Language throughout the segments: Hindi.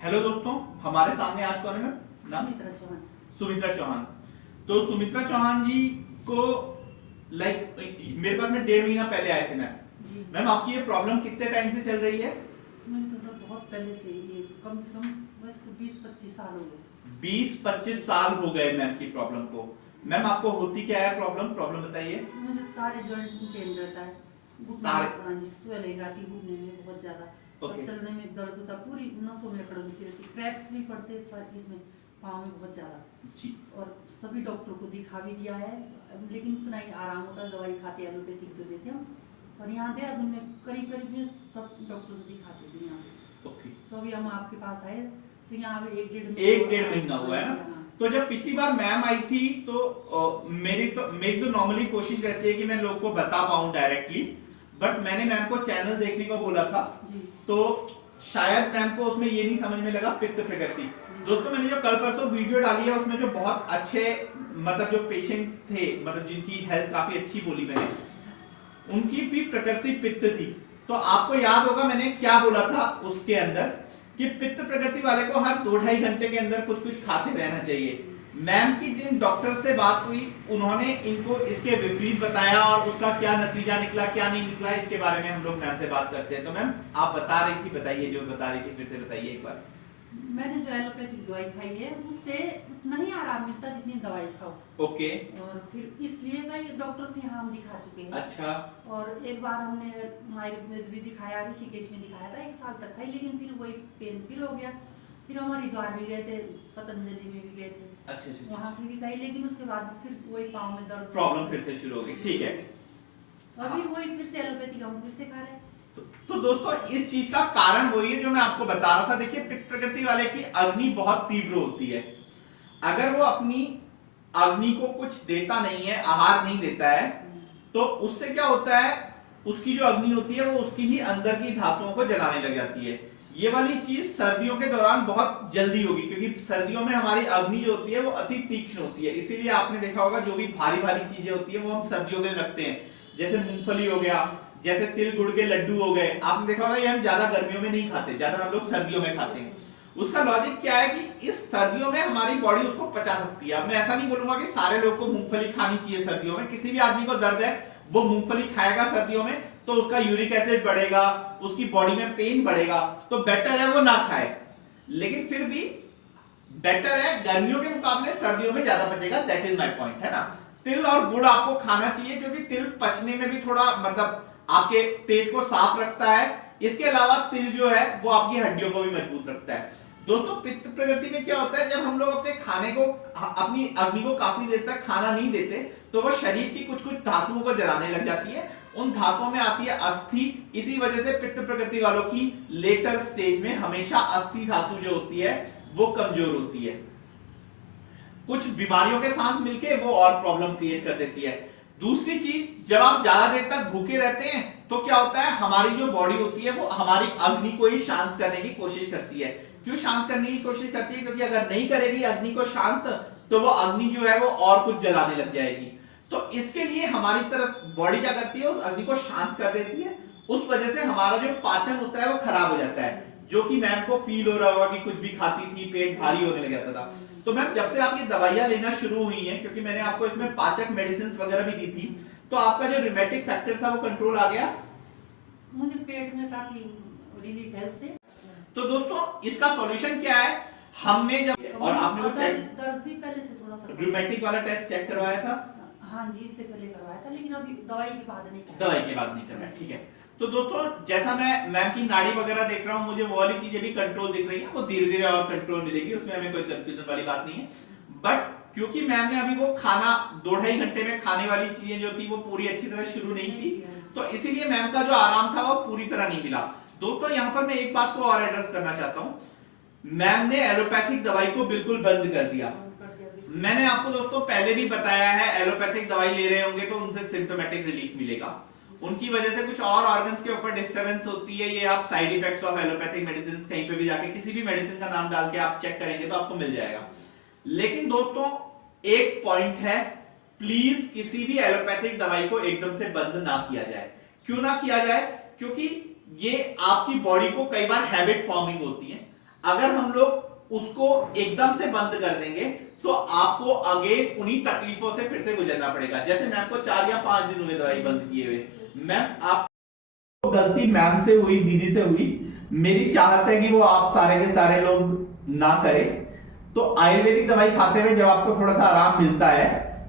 हेलो दोस्तों, हमारे सामने आज कौन है मैम? नाम सुमित्रा चौहान। सुमित्रा चौहान। तो सुमित्रा चौहान जी को मेरे पास में 1.5 महीना पहले आए थे मैम। जी मैम आपकी ये प्रॉब्लम कितने टाइम से चल रही है? मुझे तो सर बहुत पहले से ये कम से कम बस तो 20-25 साल हो गए। 20-25 साल हो गए मैम की प्रॉब्लम को। मैम आपको होती क्या है प्रॉब्लम? प्रॉब्लम बताइए। मुझे सारे जॉइंट में पेन रहता है, घुटने सारे? में, हाँ जी, स्वेलिंग आती है घुटने में बहुत ज्यादा, और ओके। चलने में दर्द होता है, पूरी नसों में अकड़न सी रहती है, क्रैक्स भी पड़ते हैं सर इसमें, पाँव में बहुत ज्यादा। जी। और सभी डॉक्टर को दिखा भी दिया है, लेकिन उतना ही आराम होता है, दवाई खाते हैं एलोपैथिक जो लेते हैं। और यहाँ देहरादून में करीब करीब में सब डॉक्टर से दिखा चुके हैं यहाँ पे। ओके। तो अभी हम आपके पास आए तो यहाँ पे 1-1.5 महीना हुआ है ना? तो जब पिछली बार मैम आई थी तो मेरी तो नॉर्मली कोशिश रहती है कि मैं लोग को बता पाऊं डायरेक्टली, बट मैंने मैम को चैनल देखने को बोला था जी। तो शायद मैम को उसमें ये नहीं समझ में लगा पित्त प्रकृति। दोस्तों मैंने जो कल परसों वीडियो डाली है उसमें जो बहुत अच्छे मतलब जो पेशेंट थे, मतलब जिनकी हेल्थ काफी अच्छी बोली मैंने, उनकी भी प्रकृति पित्त थी। तो आपको याद होगा मैंने क्या बोला था उसके अंदर कि पित्त प्रकृति वाले को हर 2-2.5 घंटे के अंदर कुछ कुछ खाते रहना चाहिए। मैम की जिन डॉक्टर से बात हुई उन्होंने इनको इसके विपरीत बताया और उसका क्या नतीजा निकला क्या नहीं निकला इसके बारे में हम लोग मैम से बात करते हैं। तो मैम आप बता रही थी, बताइए जो बता रही थी फिर से बताइए एक बार। मैंने जो एलोपैथिक दवाई खाई है उससे उतना ही आराम मिलता जितनी दवाई खाओ। ओके। और फिर इसलिए कई डॉक्टर से यहाँ हम दिखा चुके हैं। अच्छा। और एक बार हमने आयुर्वेद भी दिखाया, ऋषिकेश में दिखाया था, 1 साल तक खाई, लेकिन फिर वही पेन फिर हो गया। फिर हम हरिद्वार भी गए थे, पतंजलि में भी गए थे। अच्छा अच्छा। वहाँ की भी खाई, लेकिन उसके बाद फिर वही पाँव में दर्द, प्रॉब्लम फिर से शुरू हो गई। ठीक है। अभी वही फिर से एलोपैथिक हम फिर से खा रहे हैं। तो दोस्तों इस चीज का कारण वही है जो मैं आपको बता रहा था। देखिए पित्त प्रकृति वाले की अग्नि बहुत तीव्र होती है। अगर वो अपनी अग्नि को कुछ देता नहीं है, आहार नहीं देता है, तो उससे क्या होता है, उसकी जो अग्नि होती है वो उसकी ही अंदर की धातुओं को जलाने लग जाती है। ये वाली चीज सर्दियों के दौरान बहुत जल्दी होगी क्योंकि सर्दियों में हमारी अग्नि जो होती है वो अति तीक्ष्ण होती है। इसीलिए आपने देखा होगा जो भी भारी भारी चीजें होती है वो हम सर्दियों में रखते हैं, जैसे मूंगफली हो गया, जैसे तिल गुड़ के लड्डू हो गए। आपने देखा होगा ये हम ज्यादा गर्मियों में नहीं खाते, ज्यादा हम लोग सर्दियों में खाते हैं। उसका लॉजिक क्या है कि इस सर्दियों में हमारी बॉडी उसको पचा सकती है। अब मैं ऐसा नहीं बोलूंगा कि सारे लोग को मूंगफली खानी चाहिए सर्दियों में। किसी भी आदमी को दर्द है वो मूंगफली खाएगा सर्दियों में तो उसका यूरिक एसिड बढ़ेगा, उसकी बॉडी में पेन बढ़ेगा, तो बेटर है वो ना खाए। लेकिन फिर भी बेटर है गर्मियों के मुकाबले सर्दियों में ज्यादा पचेगा। दैट इज माय पॉइंट, है ना। तिल और गुड़ आपको खाना चाहिए क्योंकि तिल पचने में भी थोड़ा मतलब आपके पेट को साफ रखता है। इसके अलावा तिल जो है वो आपकी हड्डियों को भी मजबूत रखता है। दोस्तों पित्त प्रकृति में क्या होता है, जब हम लोग अपने खाने को, अपनी अग्नि को काफी देर तक खाना नहीं देते तो वो शरीर की कुछ कुछ धातुओं को जलाने लग जाती है। उन धातुओं में आती है अस्थि। इसी वजह से पित्त प्रकृति वालों की लेटर स्टेज में हमेशा अस्थि धातु जो होती है वो कमजोर होती है। कुछ बीमारियों के साथ मिलके वो और प्रॉब्लम क्रिएट कर देती है। दूसरी चीज, जब आप ज्यादा देर तक भूखे रहते हैं तो क्या होता है, हमारी जो बॉडी होती है वो हमारी अग्नि को ही शांत करने की कोशिश करती है। क्यों शांत करने की कोशिश करती है? क्योंकि अगर नहीं करेगी अग्नि को शांत तो वो अग्नि जो है वो और कुछ जलाने लग जाएगी। तो इसके लिए हमारी तरफ बॉडी क्या करती है, उस अग्नि को शांत कर देती है। उस वजह से हमारा जो पाचन होता है वो खराब हो जाता है, जो कि मैम को फील हो रहा होगा कि कुछ भी खाती थी पेट भारी होने लग जाता था। तो मैम जब से आपकी दवाइयां लेना शुरू हुई हैं, क्योंकि मैंने आपको इसमें पाचक मेडिसिन वगैरह भी दी थी, तो आपका जो रिमेटिक फैक्टर था वो कंट्रोल आ गया? मुझे पेट में काफी रिलीफ है उससे। तो दोस्तों इसका सॉल्यूशन क्या है, हमने जब और आपने वो दर्द भी पहले से थोड़ा सा, रूमेटिक वाला टेस्ट चेक करवाया था? हाँ जी, इससे पहले करवाया था, लेकिन अभी दवाई के बाद नहीं करवाया। दवाई के बाद नहीं करवाया, ठीक है। तो दोस्तों जैसा मैं मैम की नाड़ी वगैरह देख रहा हूँ, मुझे वो वाली चीजें भी कंट्रोल दिख रही है, वो धीरे धीरे और कंट्रोल मिलेगी, उसमें हमें कोई कंफ्यूजन वाली बात नहीं है। बट क्योंकि मैम ने अभी वो खाना 2-2.5 घंटे में खाने वाली चीजें जो थी वो पूरी अच्छी तरह शुरू नहीं की, तो इसीलिए मैम का जो आराम था वो पूरी तरह नहीं मिला। दोस्तों यहाँ पर मैं एक बात को और एड्रेस करना चाहता हूँ, मैम ने एलोपैथिक दवाई को बिल्कुल बंद कर दिया। मैंने आपको दोस्तों पहले भी बताया है, एलोपैथिक दवाई ले रहे होंगे तो उनसे सिम्टोमेटिक रिलीफ मिलेगा, उनकी वजह से कुछ और ऑर्गन्स के ऊपर डिस्टरबेंस होती है। ये आप side effects of allopathic medicine कहीं पे भी जाके किसी भी मेडिसिन का नाम डाल के आप चेक करेंगे तो आपको मिल जाएगा। लेकिन दोस्तों एक पॉइंट है, प्लीज किसी भी एलोपैथिक दवाई को एकदम से बंद ना किया जाए। क्यों ना किया जाए? क्योंकि ये आपकी बॉडी को कई बार हैबिट फॉर्मिंग होती है। अगर हम लोग उसको एकदम से बंद कर देंगे तो आपको अगेन उन्हीं तकलीफों से फिर से गुजरना पड़ेगा। जैसे मैं आपको 4 या 5 दिन हुए दवाई बंद किए हुए, मैम आप गलती मैम से हुई, दीदी से हुई, मेरी चाहत है कि वो आप सारे के सारे लोग ना करें। तो आयुर्वेदिक दवाई खाते हुए जब आपको थोड़ा सा आराम मिलता है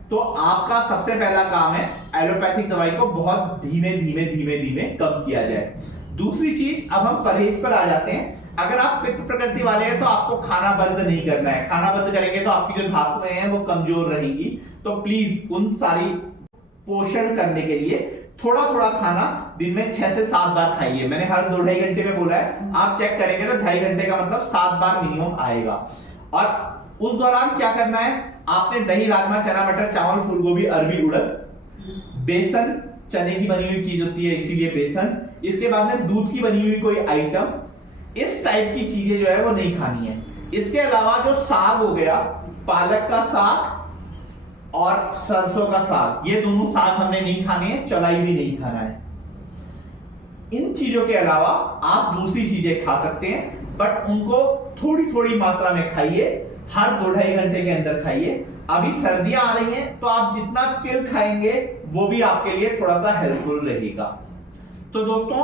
तो आपका सबसे पहला काम है एलोपैथिक दवाई को बहुत धीमे धीमे धीमे धीमे कम किया जाए। दूसरी चीज, अब हम परहेज पर आ जाते हैं। अगर आप पित्त प्रकृति वाले हैं तो आपको खाना बंद नहीं करना है। खाना बंद करेंगे तो आपकी जो धातुएं हैं वो कमजोर रहेंगी। तो प्लीज उन सारी पोषण करने के लिए थोड़ा थोड़ा खाना दिन में 6 से 7 बार खाइए। मैंने हर 2-2.5 घंटे में बोला है, आप चेक करेंगे तो 2.5 घंटे का मतलब 7 बार मिनिमम आएगा। और उस दौरान क्या करना है, आपने दही, राजमा, चना, मटर, चावल, फूलगोभी, अरबी, उड़द, बेसन, चने की बनी हुई चीज होती है इसीलिए बेसन, इसके बाद में दूध की बनी हुई कोई आइटम, इस टाइप की चीजें जो है वो नहीं खानी है। इसके अलावा जो साग हो गया, पालक का साग और सरसों का साग, ये दोनों साग हमने नहीं खाने हैं, चौलाई भी नहीं खाना है। इन चीजों के अलावा आप दूसरी चीजें खा सकते हैं, बट उनको थोड़ी थोड़ी मात्रा में खाइए, हर 2-2.5 घंटे के अंदर खाइए। अभी सर्दियां आ रही हैं तो आप जितना तिल खाएंगे वो भी आपके लिए थोड़ा सा हेल्पफुल रहेगा। तो दोस्तों,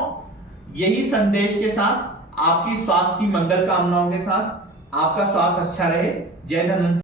यही संदेश के साथ, आपकी स्वास्थ्य की मंगल कामनाओं के साथ, आपका स्वास्थ्य अच्छा रहे। जय धन्वंतरि।